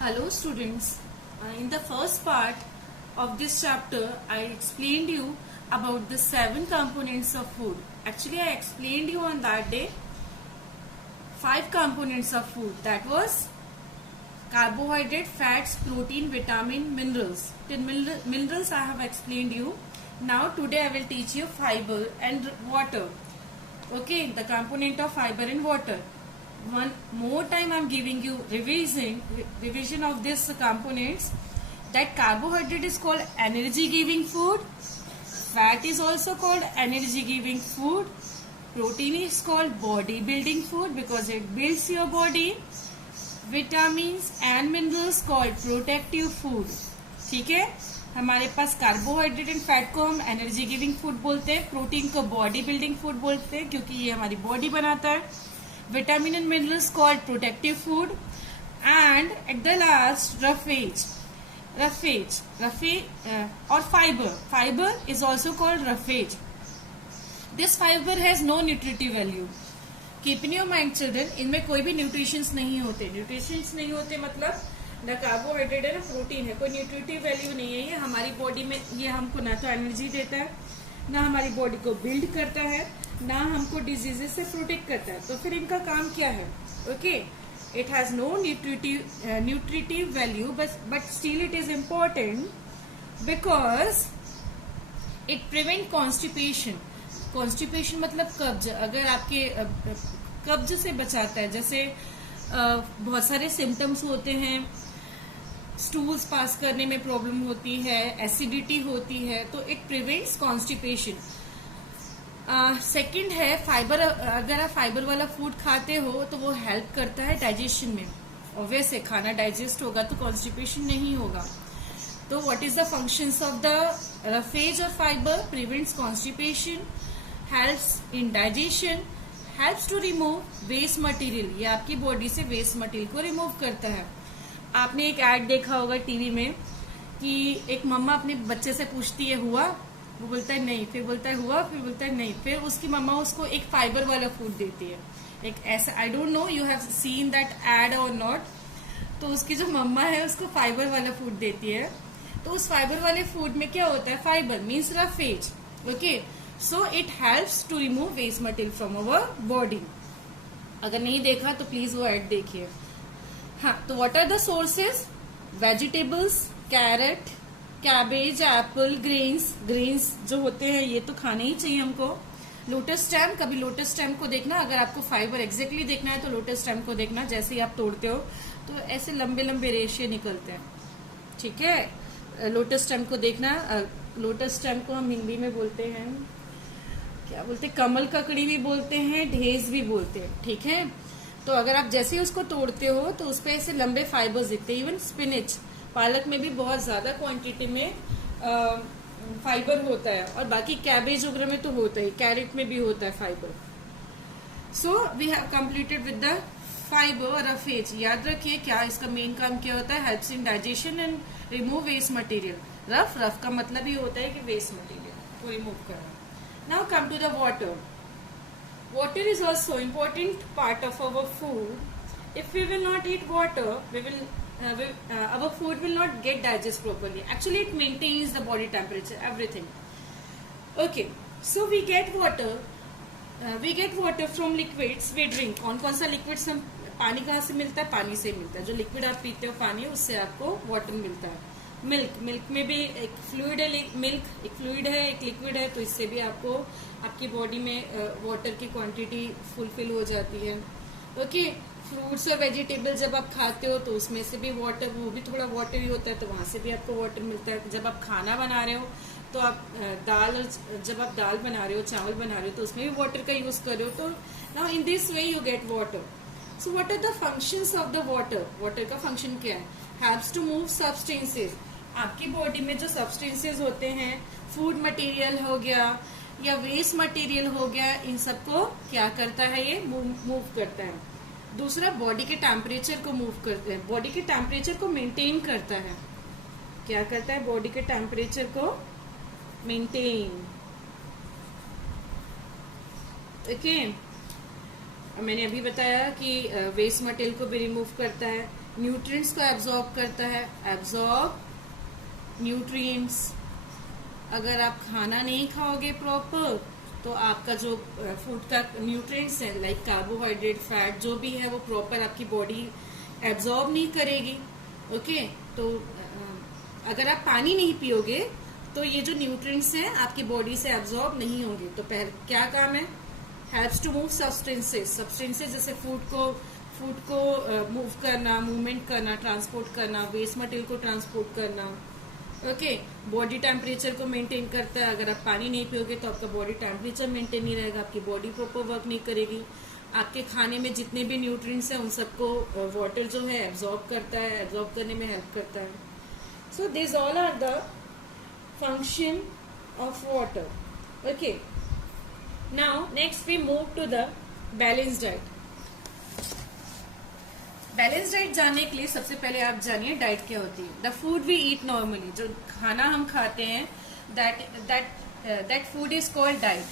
Hello students, in the first part of this chapter I explained you about the 7 components of food. Actually I explained you on that day 5 components of food, that was carbohydrate, fats, protein, vitamin, minerals. Till minerals I have explained you. Now today I will teach you fiber and water. Okay, the component of fiber and water. One more time I am giving you revision of these components. That carbohydrate is called energy giving food, fat is also called energy giving food, protein is called body building food because it builds your body, vitamins and minerals called protective food. ठीक है, हमारे पास carbohydrate and fat को हम energy giving food बोलते हैं, protein को body building food बोलते हैं क्योंकि ये हमारी बॉडी बनाता है, vitamin and minerals called protective food, and at the last roughage और fibre is also called roughage. This fibre has no nutritive value. Keep in your mind children, इनमें कोई भी न्यूट्रिशंस नहीं होते. न्यूट्रिशंस नहीं होते मतलब ना कार्बोहाइड्रेट है ना प्रोटीन है, कोई न्यूट्रिटिव वैल्यू नहीं है. ये हमारी बॉडी में ये हमको ना तो एनर्जी देता है, ना हमारी बॉडी को बिल्ड करता है, ना हमको डिजीजेस से प्रोटेक्ट करता है. तो फिर इनका काम क्या है? Okay, it has no nutritive value but still it is important because it prevent constipation. Constipation मतलब कब्ज. अगर आपके कब्ज से बचाता है, जैसे बहुत सारे सिम्टम्स होते हैं, स्टूल्स पास करने में प्रॉब्लम होती है, एसिडिटी होती है, तो इट प्रिवेंट्स कॉन्स्टिपेशन. सेकंड है फाइबर. अगर आप फाइबर वाला फूड खाते हो तो वो हेल्प करता है डाइजेशन में. ऑब्वियस है, खाना डाइजेस्ट होगा तो कॉन्स्टिपेशन नहीं होगा. तो what is the functions of the roughage और fibre? Prevents constipation, helps in digestion, helps to remove waste material. ये आपकी बॉडी से वेस्ट मटेरियल को रिमूव करता है. आपने एक ऐड देखा होगा टीवी में कि एक मम्मा अपने बच्चे से पूछती है हुआ, वो बोलता है नहीं, फिर बोलता है हुआ, फिर बोलता है नहीं, फिर उसकी मम्मा उसको एक फाइबर वाला फूड देती है. एक ऐसा, I don't know you have seen that ad और नॉट. तो उसकी जो मम्मा है उसको फाइबर वाला फूड देती है. तो उस फाइबर वाले फूड में क्या होता है? Fibre means roughage. Okay, so it helps to remove waste material from our body. अगर नहीं देखा तो प्लीज वो ऐड देखिए. हाँ, तो what are the sources? Vegetables, carrot, cabbage, apple, grains जो होते हैं ये तो खाने ही चाहिए हमको. लोटस स्टेम, कभी लोटस स्टेम को देखना. अगर आपको फाइबर एग्जैक्टली देखना है तो लोटस स्टेम को देखना. जैसे ही आप तोड़ते हो तो ऐसे लंबे लंबे रेशे निकलते हैं. ठीक है, लोटस स्टेम को देखना. लोटस स्टेम को हम हिंदी में बोलते हैं, क्या बोलते हैं? कमल ककड़ी भी बोलते हैं, ढेस भी बोलते हैं. ठीक है, तो अगर आप जैसे ही उसको तोड़ते हो तो उस पर ऐसे लंबे फाइबर्स दिखते हैं. इवन स्पिनिच, पालक में भी बहुत ज्यादा क्वांटिटी में फाइबर होता है, और बाकी कैबेज वगैरह में तो होता है, कैरेट में भी होता है fibre. So we have completed with the fibre roughage. याद रखिए क्या इसका मेन काम क्या होता है? Helps in digestion and remove waste material. Rough का मतलब ही होता है कि वेस्ट मटेरियल को रिमूव करना. Now come to the water. Water is also important part of our food. If we will not eat water, our food will not get digest properly. Actually, it maintains the body temperature, everything. Okay, so we get water. We get water from liquids we drink. कौन सा liquids हम पानी कहाँ से मिलता है? पानी से मिलता है. जो लिक्विड आप पीते हो पानी, उससे आपको वाटर मिलता है. मिल्क में भी एक फ्लूइड है, मिल्क एक फ्लूइड है, एक लिक्विड है, तो इससे भी आपको आपकी बॉडी में वाटर की क्वांटिटी फुलफिल हो जाती है. ओके, फ्रूट्स और वेजिटेबल जब आप खाते हो तो उसमें से भी वाटर, वो भी थोड़ा वाटर ही होता है, तो वहां से भी आपको वाटर मिलता है. जब आप खाना बना रहे हो तो आप जब आप दाल बना रहे हो, चावल बना रहे हो, तो उसमें भी वाटर का यूज कर रहे हो. तो now in this way you get water. So what are the functions of the water? Water का फंक्शन क्या है? Helps to move substances. आपकी बॉडी में जो सब्सटेंसेज होते हैं, फूड मटेरियल हो गया या वेस्ट मटेरियल हो गया, इन सबको क्या करता है? ये मूव करता है. दूसरा, बॉडी के टेम्परेचर को मूव करता है, बॉडी के टेम्परेचर को मेंटेन करता है. क्या करता है? बॉडी के टेम्परेचर को मेंटेन. ओके, मैंने अभी बताया कि वेस्ट मटेरियल को भी रिमूव करता है, न्यूट्रिएंट्स को एब्जॉर्ब करता है, एब्जॉर्ब न्यूट्रिएंट्स। अगर आप खाना नहीं खाओगे प्रॉपर तो आपका जो फूड का न्यूट्रिएंट्स है लाइक कार्बोहाइड्रेट, फैट जो भी है वो प्रॉपर आपकी बॉडी एब्जॉर्ब नहीं करेगी। ओके, तो अगर आप पानी नहीं पियोगे तो ये जो न्यूट्रिएंट्स हैं आपकी बॉडी से एब्जॉर्ब नहीं होंगे। तो पहले क्या काम है, हेल्प्स टू मूव सब्सटेंसेस जैसे फूड को मूव करना, मूवमेंट करना, ट्रांसपोर्ट करना, वेस्ट मटेरियल को ट्रांसपोर्ट करना। ओके, बॉडी टेम्परेचर को मेंटेन करता है। अगर आप पानी नहीं पियोगे तो आपका बॉडी टेम्परेचर मेंटेन नहीं रहेगा, आपकी बॉडी प्रॉपर वर्क नहीं करेगी। आपके खाने में जितने भी न्यूट्रिएंट्स हैं उन सबको वाटर जो है एब्जॉर्ब करता है, एब्जॉर्ब करने में हेल्प करता है। So this all are the function of water. Okay, now next we move to the balance diet. Balance diet जानने के लिए सबसे पहले आप जानिए डाइट क्या होती है। The food we eat normally, जो खाना हम खाते हैं, that food is called diet.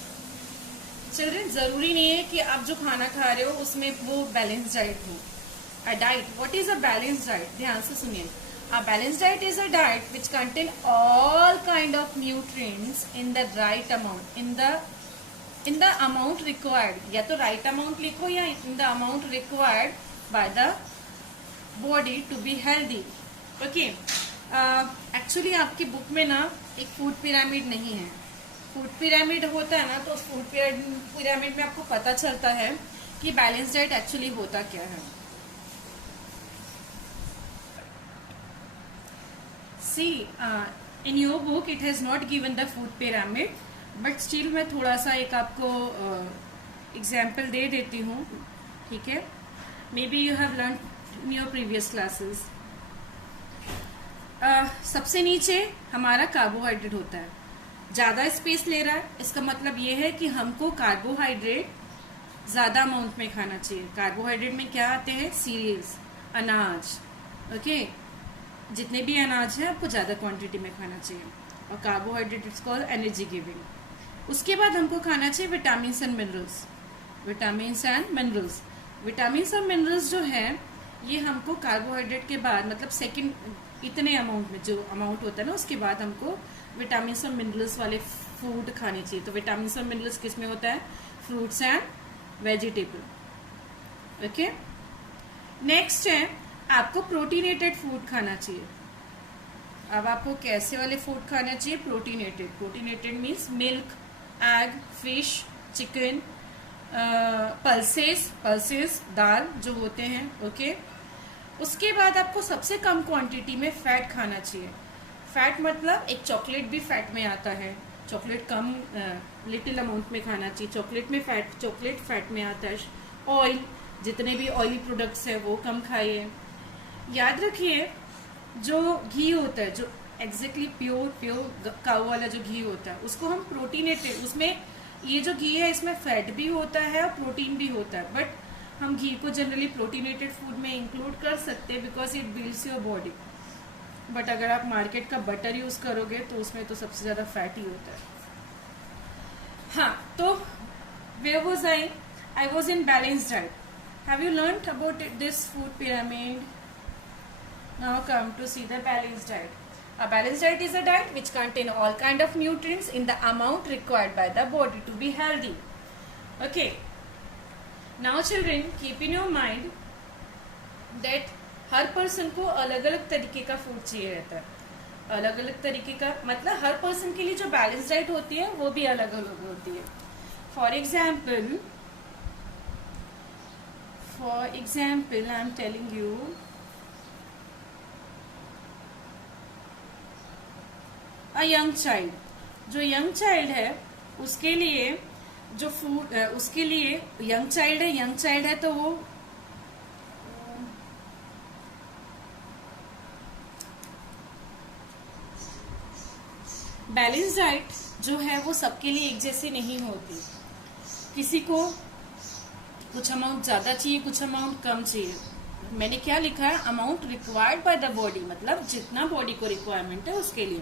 Children, जरूरी नहीं है कि आप जो खाना खा रहे हो उसमें वो बैलेंस डाइट हो। A diet, what is a balance diet? ध्यान से सुनिए। A balance diet is a diet which contain all kind of nutrients in the right amount, in the amount required. या तो राइट अमाउंट लिखो या in the amount required by the body to be healthy. Okay, actually आपकी book में ना एक food pyramid नहीं है। फूड पिरामिड होता है ना, तो उस फूड पिरामिड में आपको पता चलता है कि बैलेंस डाइट एक्चुअली होता क्या है। See, in your book it has not given the food pyramid, but still मैं थोड़ा सा एक आपको एग्जाम्पल दे देती हूँ। ठीक है, may be you have learn in your previous classes। सबसे नीचे हमारा कार्बोहाइड्रेट होता है, ज्यादा स्पेस ले रहा है। इसका मतलब ये है कि हमको कार्बोहाइड्रेट ज्यादा अमाउंट में खाना चाहिए। कार्बोहाइड्रेट में क्या आते हैं? सीरियल्स, अनाज। ओके, जितने भी अनाज है आपको ज्यादा क्वांटिटी में खाना चाहिए। और carbohydrate is called energy giving. उसके बाद हमको खाना चाहिए विटामिन एंड मिनरल्स। विटामिन और मिनरल्स जो है ये हमको कार्बोहाइड्रेट के बाद, मतलब सेकंड इतने अमाउंट में, जो अमाउंट होता है ना उसके बाद हमको विटामिन और मिनरल्स वाले फूड खाने चाहिए। तो विटामिन और मिनरल्स किस में होता है? Fruits and vegetable. Okay, next है आपको प्रोटीनेटेड फूड खाना चाहिए। अब आपको कैसे वाले फूड खाना चाहिए? Proteinated means milk, egg, fish, chicken, pulses दाल जो होते हैं। ओके, उसके बाद आपको सबसे कम क्वांटिटी में फैट खाना चाहिए। फैट मतलब एक चॉकलेट भी फैट में आता है। चॉकलेट कम लिटिल अमाउंट में खाना चाहिए। चॉकलेट फैट में आता है। ऑयल, जितने भी ऑयली प्रोडक्ट्स है वो कम खाइए। याद रखिए, जो घी होता है, जो एग्जैक्टली प्योर काऊ वाला जो घी होता है, उसको हम प्रोटीनेटेड, उसमें ये जो घी है इसमें फैट भी होता है और प्रोटीन भी होता है, बट हम घी को जनरली प्रोटीनेटेड फूड में इंक्लूड कर सकते हैं because it builds your body. But अगर आप मार्केट का बटर यूज करोगे तो उसमें तो सबसे ज्यादा फैट ही होता है। हाँ, तो where was I? I was in balanced diet. Have you learnt about this food pyramid? Now come to see the balanced diet. A balanced diet is a diet which contain all kind of nutrients in the amount required by the body to be healthy. Okay. Now children, keep in your mind that her person को अलग अलग तरीके का food चाहिए रहता है। अलग अलग तरीके का मतलब हर पर्सन के लिए जो बैलेंस डाइट होती है वो भी अलग अलग होती है। For example I am telling you, a young child, जो यंग चाइल्ड है उसके लिए जो फूड, उसके लिए यंग चाइल्ड है तो वो बैलेंस डाइट जो है वो सबके लिए एक जैसी नहीं होती। किसी को कुछ अमाउंट ज्यादा चाहिए, कुछ अमाउंट कम चाहिए। मैंने क्या लिखा है? Amount required by the body, मतलब जितना बॉडी को रिक्वायरमेंट है उसके लिए।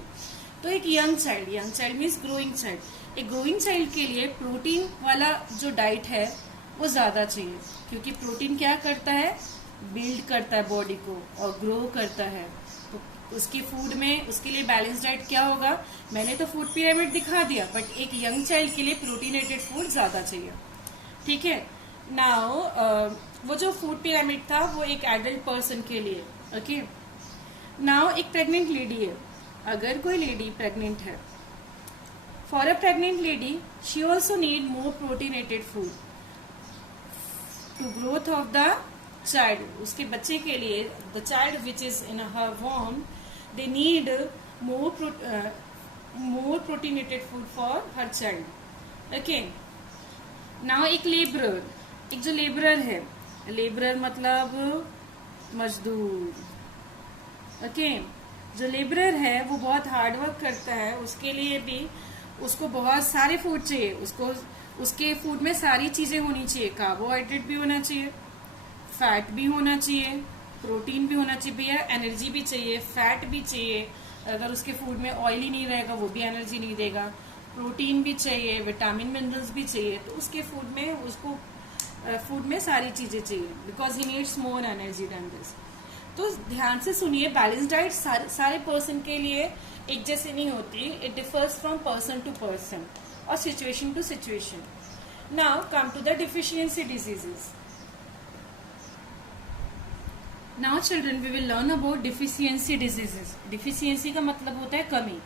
तो एक young child means growing child, एक ग्रोइंग चाइल्ड के लिए प्रोटीन वाला जो डाइट है वो ज्यादा चाहिए, क्योंकि प्रोटीन क्या करता है? बिल्ड करता है बॉडी को और ग्रो करता है। तो उसकी फूड में उसके लिए बैलेंस डाइट क्या होगा? मैंने तो फूड पिरामिड दिखा दिया, बट एक यंग चाइल्ड के लिए प्रोटीनेटेड फूड ज्यादा चाहिए। ठीक है। नाउ वो जो फूड पिरामिड था वो एक एडल्ट पर्सन के लिए। ओके। नाउ एक प्रेग्नेंट लेडी है, अगर कोई लेडी प्रेग्नेंट है, for a pregnant lady she also need more proteinated food to growth of the child. उसके बच्चे के लिए, the child which is in her वॉर्म, they need more proteinated food for her child. Okay. Now एक labourer, एक जो labourer है, labourer मतलब मजदूर। ओके। जो लेबरर है वो बहुत हार्ड वर्क करता है, उसके लिए भी उसको बहुत सारे फूड चाहिए। उसके फूड में सारी चीजें होनी चाहिए, कार्बोहाइड्रेट भी होना चाहिए, फैट भी होना चाहिए, प्रोटीन भी होना चाहिए, भैया एनर्जी भी चाहिए, फैट भी चाहिए। अगर उसके फूड में ऑयल ही नहीं रहेगा वो भी एनर्जी नहीं देगा। प्रोटीन भी चाहिए, विटामिन मिनरल्स भी चाहिए। तो उसके फूड में सारी चीजें चाहिए, because he needs more energy than this. तो ध्यान से सुनिए, बैलेंस डाइट सारे पर्सन के लिए एक जैसे नहीं होती। It differs from person to person और situation to situation. Now come to the deficiency diseases. Now children we will learn about deficiency diseases. Deficiency का मतलब होता है कमी।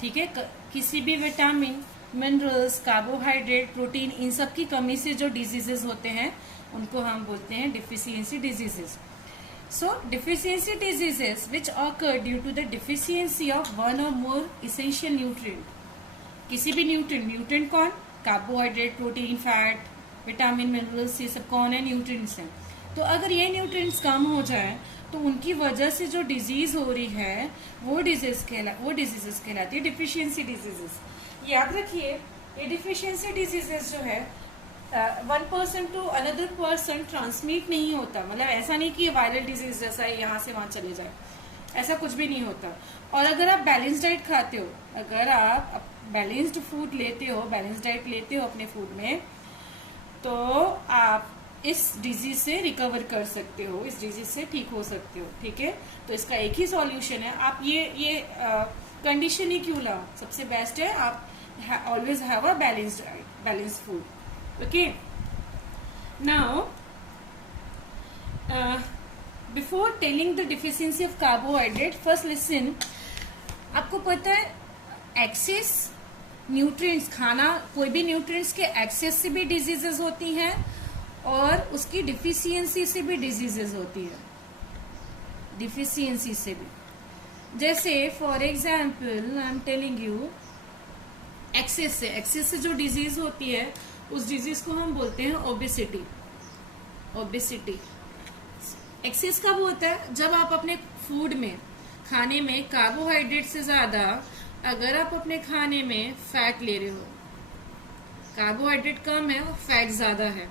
ठीक है। किसी भी विटामिन, मिनरल्स, कार्बोहाइड्रेट, प्रोटीन, इन सब की कमी से जो डिजीजेस होते हैं उनको हम बोलते हैं deficiency diseases. So, deficiency diseases which occur due to the deficiency of one or more essential nutrient. किसी भी न्यूट्रिएंट कौन? Carbohydrate, protein, fat, vitamin, minerals, ये सब कौन है? न्यूट्रिएंट्स हैं। तो अगर ये न्यूट्रिएंट्स कम हो जाए तो उनकी वजह से जो डिजीज हो रही है वो डिजीजेस कहलाती है डिफिशियंसी डिजीजेस। याद रखिए, ये डिफिशियंसी डिजीजेस जो है one person to another person transmit नहीं होता। मतलब ऐसा नहीं कि वायरल डिजीज जैसा है यहाँ से वहां चले जाए, ऐसा कुछ भी नहीं होता। और अगर आप बैलेंस डाइट खाते हो, अगर आप बैलेंस्ड फूड लेते हो, बैलेंस डाइट लेते हो अपने फूड में, तो आप इस डिजीज से रिकवर कर सकते हो, इस डिजीज से ठीक हो सकते हो। ठीक है। तो इसका एक ही सॉल्यूशन है, आप ये कंडीशन ही क्यों लाओ, सबसे बेस्ट है आप always have a balanced diet, balanced food. Okay. Now, before telling the deficiency of carbohydrate, first listen. आपको पता है एक्सेस न्यूट्रिएंट्स, खाना कोई भी न्यूट्रिएंट्स के एक्सेस से भी डिजीजेस होती हैं और उसकी डिफिशियंसी से भी डिजीजेस होती है। डिफिशियंसी से भी, जैसे for example I am telling you, excess से जो डिजीज होती है उस डिजीज को हम बोलते हैं ओबेसिटी। ओबेसिटी एक्सेस कब होता है? जब आप अपने फूड में, खाने में कार्बोहाइड्रेट से ज्यादा अगर आप अपने खाने में फैट ले रहे हो, कार्बोहाइड्रेट कम है और फैट ज्यादा है,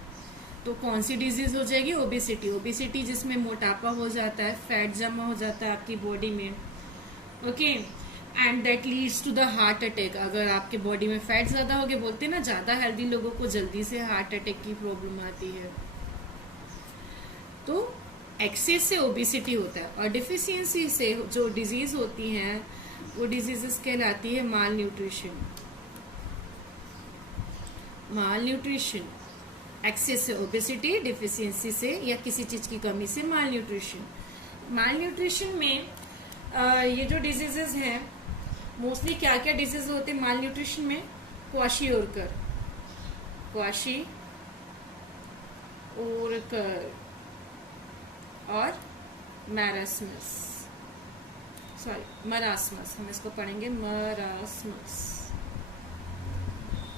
तो कौन सी डिजीज हो जाएगी? ओबेसिटी। ओबेसिटी जिसमें मोटापा हो जाता है, फैट जमा हो जाता है आपकी बॉडी में। Okay. And that leads to the heart attack. अगर आपके बॉडी में फैट ज्यादा हो गया, बोलते हैं ना ज्यादा हेल्दी लोगों को जल्दी से हार्ट अटैक की प्रॉब्लम आती है। तो एक्सेस से ओबेसिटी होता है और डिफिशियंसी से जो डिजीज होती हैं वो डिजीजेस कहलाती है माल न्यूट्रिशन। माल न्यूट्रिशन, एक्सेस से ओबेसिटी, डिफिशियंसी से या किसी चीज की कमी से माल न्यूट्रिशन। माल न्यूट्रिशन में ये जो डिजीजेस हैं, मोस्टली क्या क्या डिजीज होते हैं माल न्यूट्रिशन में? क्वाशियोरकर, और मैरास्मस, मरास्मस, हम इसको पढ़ेंगे मरास्मस।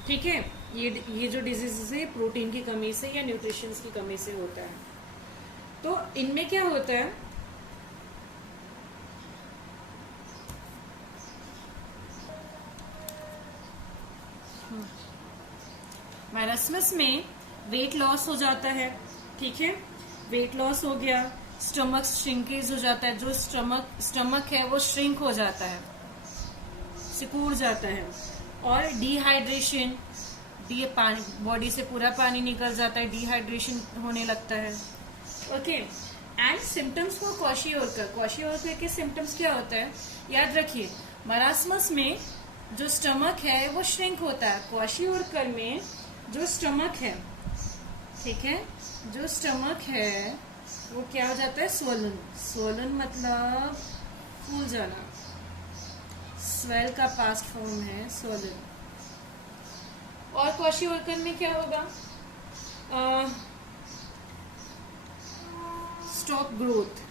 ठीक है। ये जो डिजीजेस है प्रोटीन की कमी से या न्यूट्रिशन की कमी से होता है। तो इनमें क्या होता है? मैरास्मस में वेट लॉस हो जाता है। ठीक है। वेट लॉस हो गया, स्टमक श्रिंकेज हो जाता है, जो स्टमक है वो श्रिंक हो जाता है, सिकुड़ जाता है। और डिहाइड्रेशन, बॉडी से पूरा पानी निकल जाता है, डिहाइड्रेशन होने लगता है। Okay. And symptoms for kwashiorkor के सिम्टम्स क्या होता है, याद रखिए, मरासमस में जो स्टमक है वो श्रिंक होता है, क्वाशियोरकर में जो स्टमक है, ठीक है, जो स्टमक है वो क्या हो जाता है, स्वोलन। स्वोलन मतलब फूल जाना, स्वेल का पास्ट फॉर्म है स्वोलन। और क्वाशियोरकर में क्या होगा, स्टॉप ग्रोथ,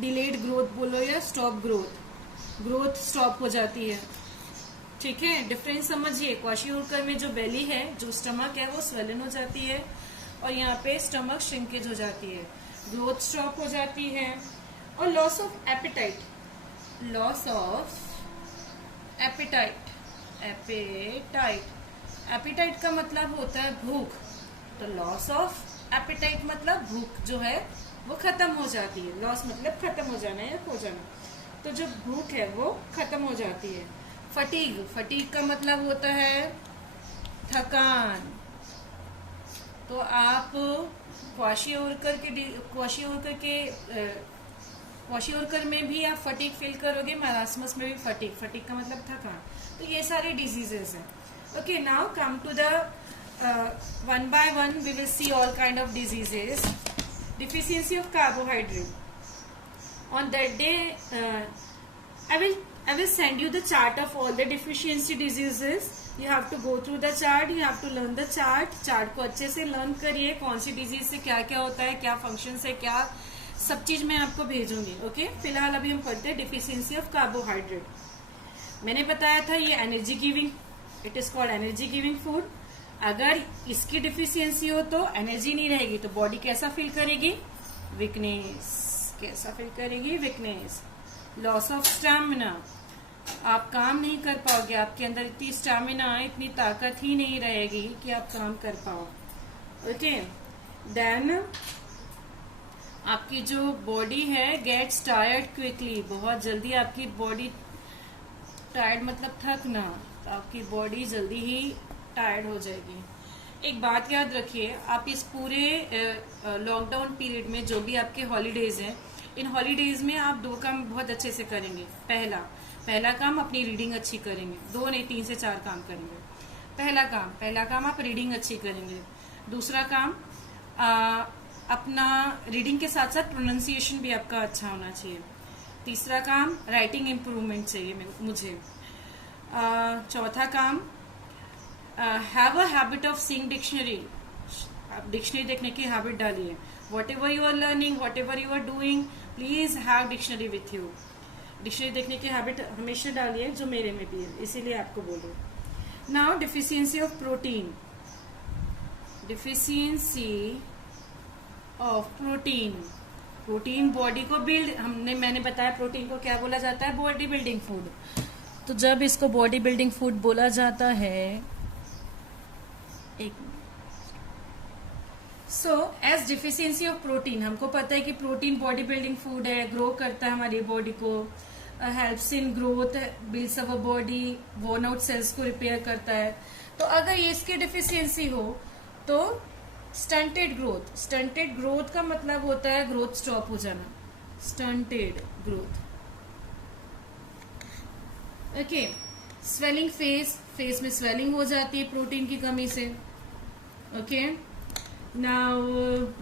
डिलेड ग्रोथ बोलो या स्टॉप ग्रोथ, ग्रोथ स्टॉप हो जाती है, ठीक है। डिफरेंस समझिए, क्वाशियोरकर में जो बेली है, जो स्टमक है वो स्वेलन हो जाती है, और यहाँ पे स्टमक श्रिंकेज हो जाती है, ग्रोथ स्टॉप हो जाती है। और loss of appetite, loss of appetite, appetite का मतलब होता है भूख, तो लॉस ऑफ एपेटाइट मतलब भूख जो है वो खत्म हो जाती है, लॉस मतलब खत्म हो जाना या खो जाना, तो जो भूख है वो खत्म हो जाती है। फटीग का मतलब होता है थकान, तो आप क्वाशियोरकर में भी आप फटीग फील करोगे, मरासमस में भी फटीग का मतलब थकान, तो ये सारे डिजीजेस हैं। Okay, now come to the one by one we will see all kind of diseases. Deficiency of carbohydrate. On that day I will send you the chart of all the deficiency diseases. You have to go through the chart, you have to learn the chart को अच्छे से learn करिए, कौन सी disease से क्या क्या होता है, क्या फंक्शन है, क्या सब चीज मैं आपको भेजूंगी। ओके, फिलहाल अभी हम पढ़ते हैं डिफिशियंसी ऑफ कार्बोहाइड्रेट। मैंने बताया था ये energy giving, it is called energy giving food. अगर इसकी डिफिशियंसी हो तो एनर्जी नहीं रहेगी, तो बॉडी कैसा फील करेगी, वीकनेस, कैसा फील करेगी, वीकनेस। लॉस ऑफ स्टैमिना, आप काम नहीं कर पाओगे, आपके अंदर इतनी स्टैमिना, इतनी ताकत ही नहीं रहेगी कि आप काम कर पाओ। ओके, देन आपकी जो बॉडी है गेट्स टायर्ड क्विकली, बहुत जल्दी आपकी बॉडी टायर्ड मतलब थकना, तो आपकी बॉडी जल्दी ही टायर्ड हो जाएगी। एक बात याद रखिए, आप इस पूरे लॉकडाउन पीरियड में जो भी आपके हॉलीडेज हैं, इन हॉलीडेज में आप 2 काम बहुत अच्छे से करेंगे। पहला काम अपनी रीडिंग अच्छी करेंगे, 2 नहीं 3 से 4 काम करेंगे। पहला काम आप रीडिंग अच्छी करेंगे। दूसरा काम अपना रीडिंग के साथ साथ प्रोनाउंसिएशन भी आपका अच्छा होना चाहिए। तीसरा काम राइटिंग इम्प्रूवमेंट चाहिए मुझे। चौथा काम have a habit of seeing dictionary, आप डिक्शनरी देखने की हैबिट डालिए। Whatever you are learning, whatever you are doing, please have dictionary with you. Dictionary देखने की हैबिट हमेशा डालिए, जो मेरे में भी है, इसीलिए आपको बोल रही हूँ। Now deficiency of protein, deficiency of protein body को बिल्ड, मैंने बताया प्रोटीन को क्या बोला जाता है, बॉडी बिल्डिंग फूड। तो जब इसको बॉडी बिल्डिंग फूड बोला जाता है, एक एज डिफिशियंसी ऑफ प्रोटीन, हमको पता है कि प्रोटीन बॉडी बिल्डिंग फूड है, ग्रो करता है हमारी बॉडी को, helps in growth, builds our body, worn out sales को रिपेयर करता है। तो अगर ये इसकी डिफिशियंसी हो तो स्टंटेड ग्रोथ का मतलब होता है ग्रोथ स्टॉप हो जाना, stunted growth. Okay, swelling face में स्वेलिंग हो जाती है प्रोटीन की कमी से। ओके, नाउ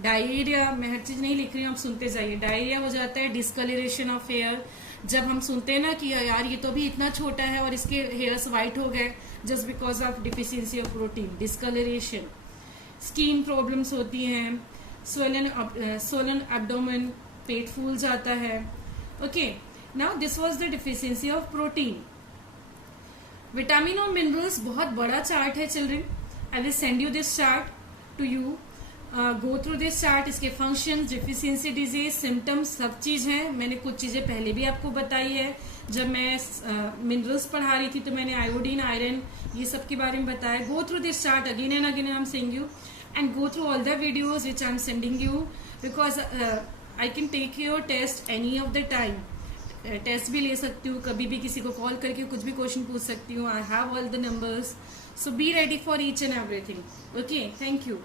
डायरिया, मैं हर चीज नहीं लिख रही हूँ, आप सुनते जाइए। डायरिया हो जाता है डिस्कलरेशन ऑफ हेयर, जब हम सुनते हैं ना कि यार ये तो भी इतना छोटा है और इसके हेयर्स वाइट हो गए just because of deficiency of protein, discolouration. Skin problems होती हैं, स्वोलन एब्डोमेन, पेट फूल जाता है। Okay, now this was the deficiency of protein. Vitamin और मिनरल्स बहुत बड़ा चार्ट है children, I will send you this chart to you, go through this chart. इसके फंक्शंस, डिफिशियंसी डिजीज, सिम्टम्स, सब चीज है। मैंने कुछ चीजें पहले भी आपको बताई है, जब मैं मिनरल्स पढ़ा रही थी तो मैंने आयोडीन, आयरन, ये सब के बारे में बताया। Go through this chart again and again, I am saying you, and go through all the videos which I am sending you, because I can take your test any of the time. Test भी ले सकती हूँ, कभी भी किसी को call करके कुछ भी क्वेश्चन पूछ सकती हूँ। I have all the numbers, so be ready for each and everything. Okay, thank you.